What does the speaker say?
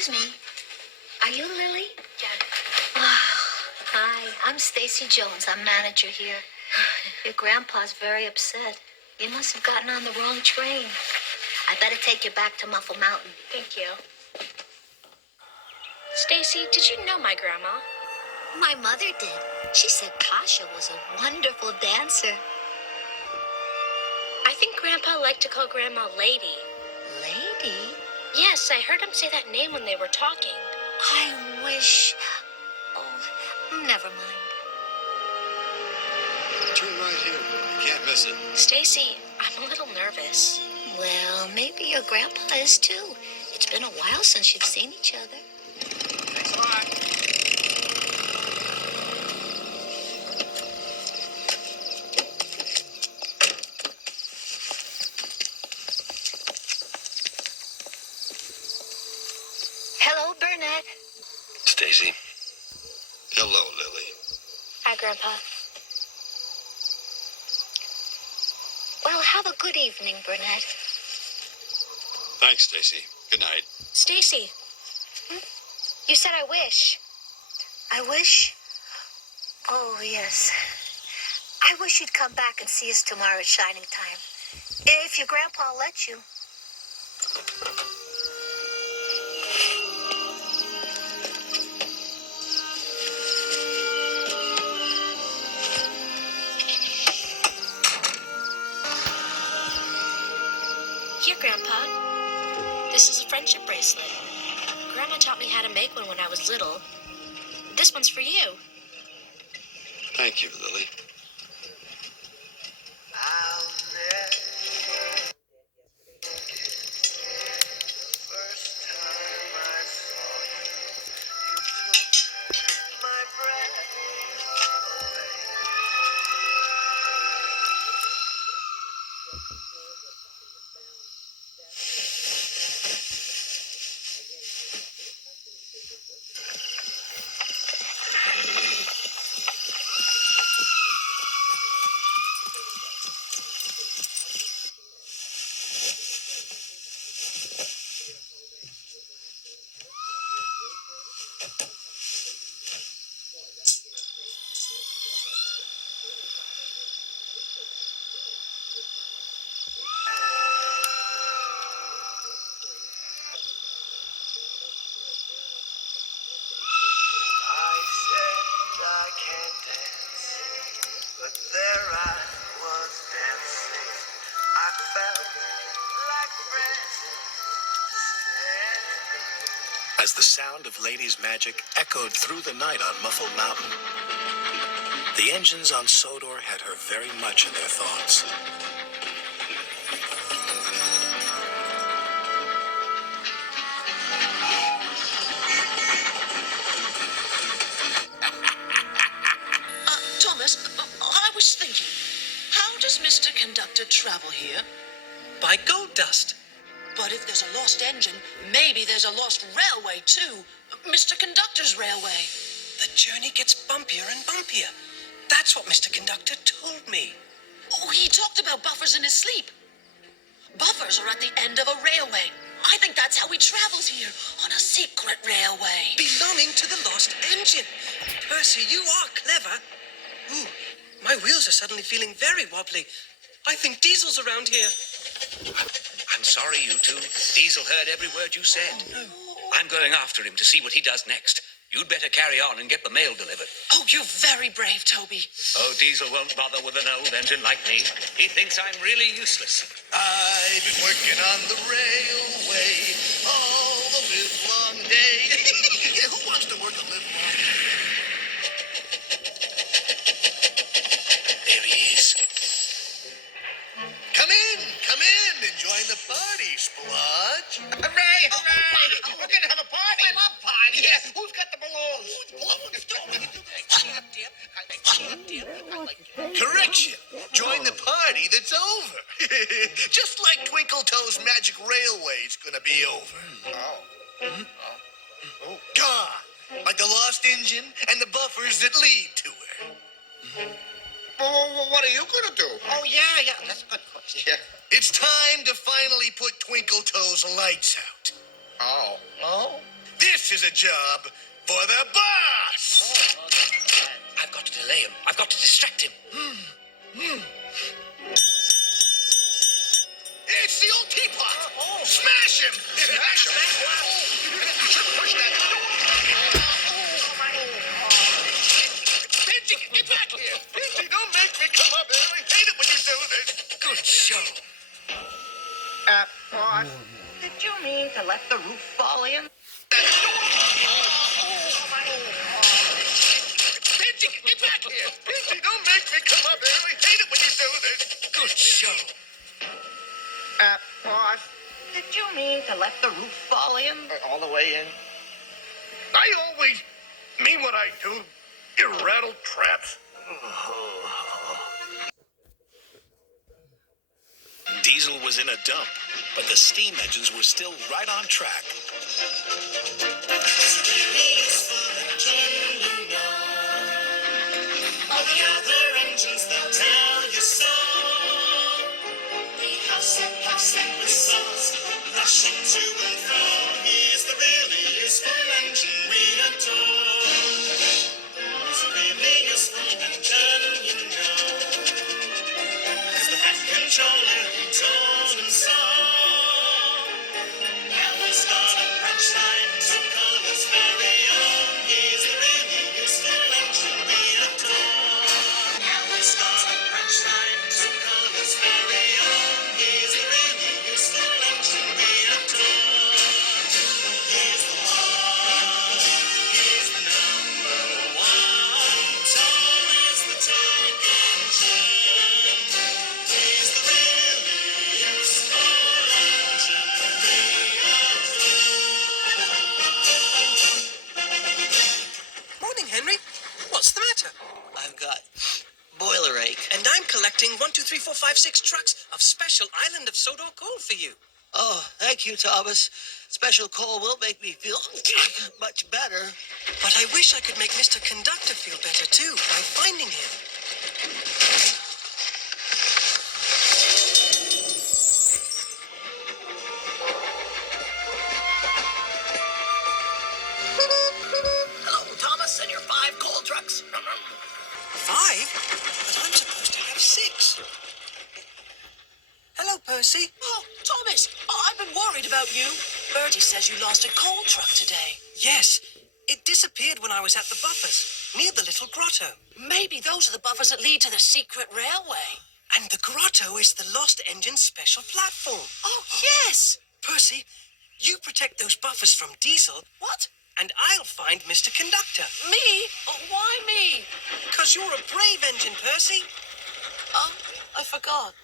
Excuse me. Are you Lily? Yeah. Hi, I'm Stacy Jones. I'm manager here. Your grandpa's very upset. You must have gotten on the wrong train. I better take you back to Muffle Mountain. Thank you. Stacy, did you know my grandma? My mother did. She said Tasha was a wonderful dancer. I think Grandpa liked to call Grandma Lady. Lady? Yes, I heard him say that name when they were talking. I wish... Oh, never mind. Turn right here. You can't miss it. Stacy, I'm a little nervous. Well, maybe your grandpa is too. It's been a while since you've seen each other. Thanks a lot. Hello, Burnett. Stacy. Hello, Lily. Hi, Grandpa. Well, have a good evening, Burnett. Thanks, Stacy. Good night. Stacy. You said I wish. I wish? Oh, yes. I wish you'd come back and see us tomorrow at Shining Time. If your grandpa lets you. Here, Grandpa. This is a friendship bracelet. Grandma taught me how to make one when I was little. This one's for you. Thank you, Lily. But there I was dancing. I felt like friends. As the sound of Lady's Magic echoed through the night on Muffle Mountain, the engines on Sodor had her very much in their thoughts. Thomas, I was thinking, how does Mr. Conductor travel here? By gold dust. But if there's a lost engine, maybe there's a lost railway, too. Mr. Conductor's railway. The journey gets bumpier and bumpier. That's what Mr. Conductor told me. Oh, he talked about buffers in his sleep. Buffers are at the end of a railway. I think that's how he travels here, on a secret railway. Belonging to the lost engine. Percy, you are clever. Ooh, my wheels are suddenly feeling very wobbly. I think Diesel's around here. I'm sorry, you two. Diesel heard every word you said. Oh, no. I'm going after him to see what he does next. You'd better carry on and get the mail delivered. Oh, you're very brave, Toby. Oh, Diesel won't bother with an old engine like me. He thinks I'm really useless. I've been working on the railway all the livelong day. Who wants to work a livelong day? There he is. Come in. Join the party, Splodge. Hooray, hooray! We're gonna have a party. I love parties. Yeah, who's got the balloons? Correction. Join the party that's over. Just like Twinkle Toes Magic Railway's gonna be over. Gone. Like the lost engine and the buffers that lead to her. Well, what are you gonna do? Oh, yeah, that's a good question. Yeah. It's time to finally put Twinkle Toes lights out. Oh? This is a job for the boss. I've got to delay him. I've got to distract him. It's the old teapot. Smash him. Smash him. Push that door. Benji, get back here. Benji, don't make me come up here. I hate it when you do this. Good show. Boss, did you mean to let the roof fall in? Benji, get back here. Benji, don't make me come up here. I hate it when you do this. Good show. Boss, did you mean to let the roof fall in? All the way in? I always mean what I do. You rattle traps. Diesel was in a dump, but the steam engines were still right on track. All the other engines, they'll tell you so. The house and whistles, rushing to and fro. He's the really useful engine we adore. He's a really useful engine, you know. 'Cause the head controller, he told him so. Now he's got a branch line to call his very own. He's the really useful engine we adore. Now he's got a branch line to call his very own. He's the really useful engine we adore. He's the one. He's the number one. Tom is the tank engine. He's the really useful engine we adore. Morning, Henry. What's the matter? I've got boiler ache. And I'm collecting 1, 2, 3, 4, 5, 6 trucks of special Island of Sodor coal for you. Oh, thank you, Thomas. Special coal will make me feel much better. But I wish I could make Mr. Conductor feel better, too, by finding him. Hello, Thomas, and your 5 coal trucks. 5? But I'm supposed to have 6. Hello, Percy. Oh, Thomas, I've been worried about you. Bertie says you lost a coal truck today. Yes, it disappeared when I was at the buffers, near the little grotto. Maybe those are the buffers that lead to the secret railway. And the grotto is the lost engine special platform. Oh, yes. Percy, you protect those buffers from Diesel, What? and I'll find Mr. Conductor. Me? Oh, why me? 'Cause you're a brave engine, Percy. Oh, I forgot.